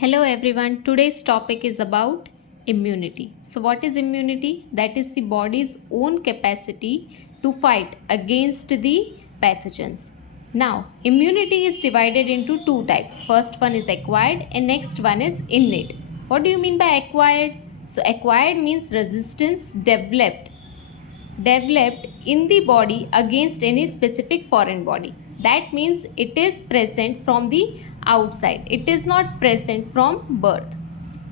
Hello everyone, today's topic is about immunity. So what is immunity? That is the body's own capacity to fight against the pathogens. Now, immunity is divided into two types. First one is acquired and next one is innate. What do you mean by acquired? So acquired means resistance developed in the body against any specific foreign body. That means it is present from the outside. It is not present from birth.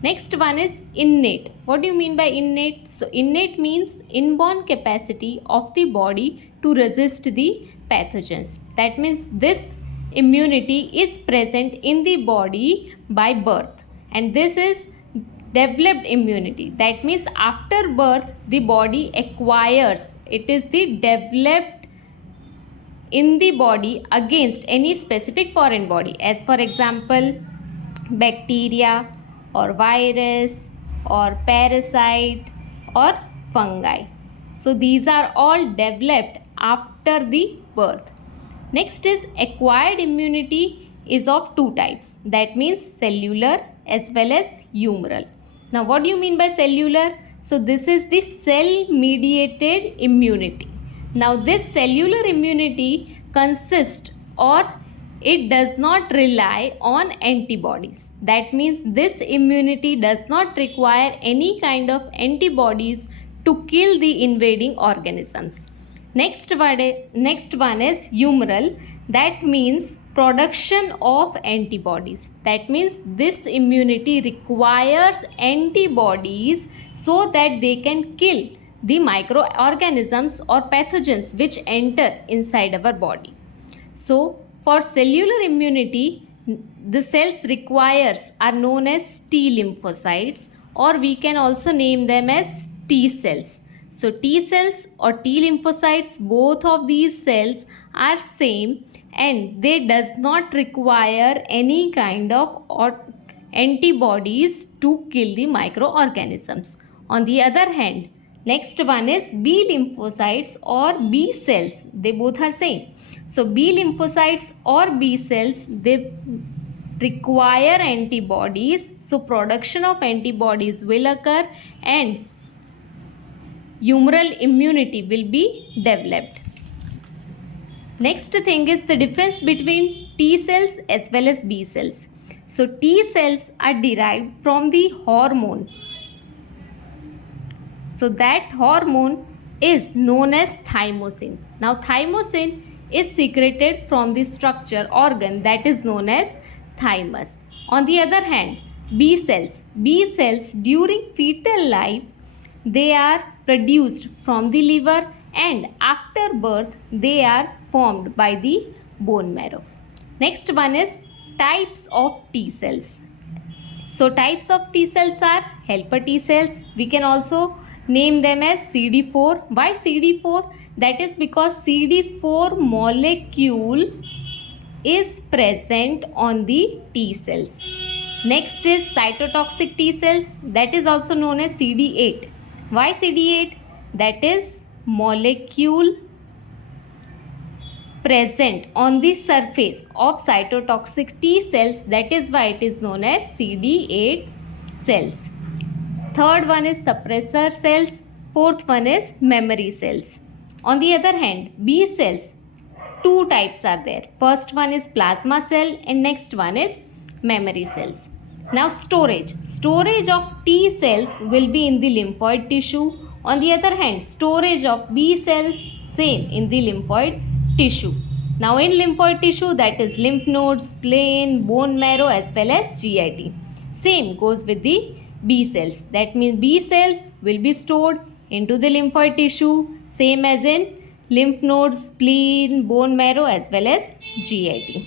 Next one is innate. What do you mean by innate? So innate means inborn capacity of the body to resist the pathogens. That means this immunity is present in the body by birth, and this is developed immunity. That means after birth the body acquires. It is the developed in the body against any specific foreign body, as for example bacteria or virus or parasite or fungi. So these are all developed after the birth. Next is acquired immunity is of two types. That means cellular as well as humoral. Now what do you mean by cellular? So this is the cell mediated immunity. Now this cellular immunity consists or it does not rely on antibodies. That means this immunity does not require any kind of antibodies to kill the invading organisms. Next one is humoral. That means production of antibodies. That means this immunity requires antibodies so that they can kill the microorganisms or pathogens which enter inside our body. So for cellular immunity, the cells requires are known as T lymphocytes, or we can also name them as T cells. So T cells or T lymphocytes, both of these cells are same and they does not require any kind of antibodies to kill the microorganisms. On the other hand, next one is B lymphocytes or B cells. They both are same. So B lymphocytes or B cells, they require antibodies. So production of antibodies will occur and humoral immunity will be developed. Next thing is the difference between T cells as well as B cells. So T cells are derived from the hormone. So that hormone is known as thymosin. Now thymosin is secreted from the structure organ that is known as thymus. On the other hand, B cells during fetal life, they are produced from the liver, and after birth they are formed by the bone marrow. Next one is types of T cells. So types of T cells are helper T cells. We can also name them as CD4. Why CD4? That is because CD4 molecule is present on the T cells. Next is cytotoxic T cells, that is also known as CD8. Why CD8? That is molecule present on the surface of cytotoxic T cells. That is why it is known as CD8 cells. Third one is suppressor cells. Fourth one is memory cells. On the other hand, B cells, two types are there. First one is plasma cell and next one is memory cells. Now storage of T cells will be in the lymphoid tissue. On the other hand, storage of B cells same in the lymphoid tissue. Now in lymphoid tissue, that is lymph nodes, spleen, bone marrow as well as GIT. Same goes with the B cells. That means B cells will be stored into the lymphoid tissue, same as in lymph nodes, spleen, bone marrow as well as GIT.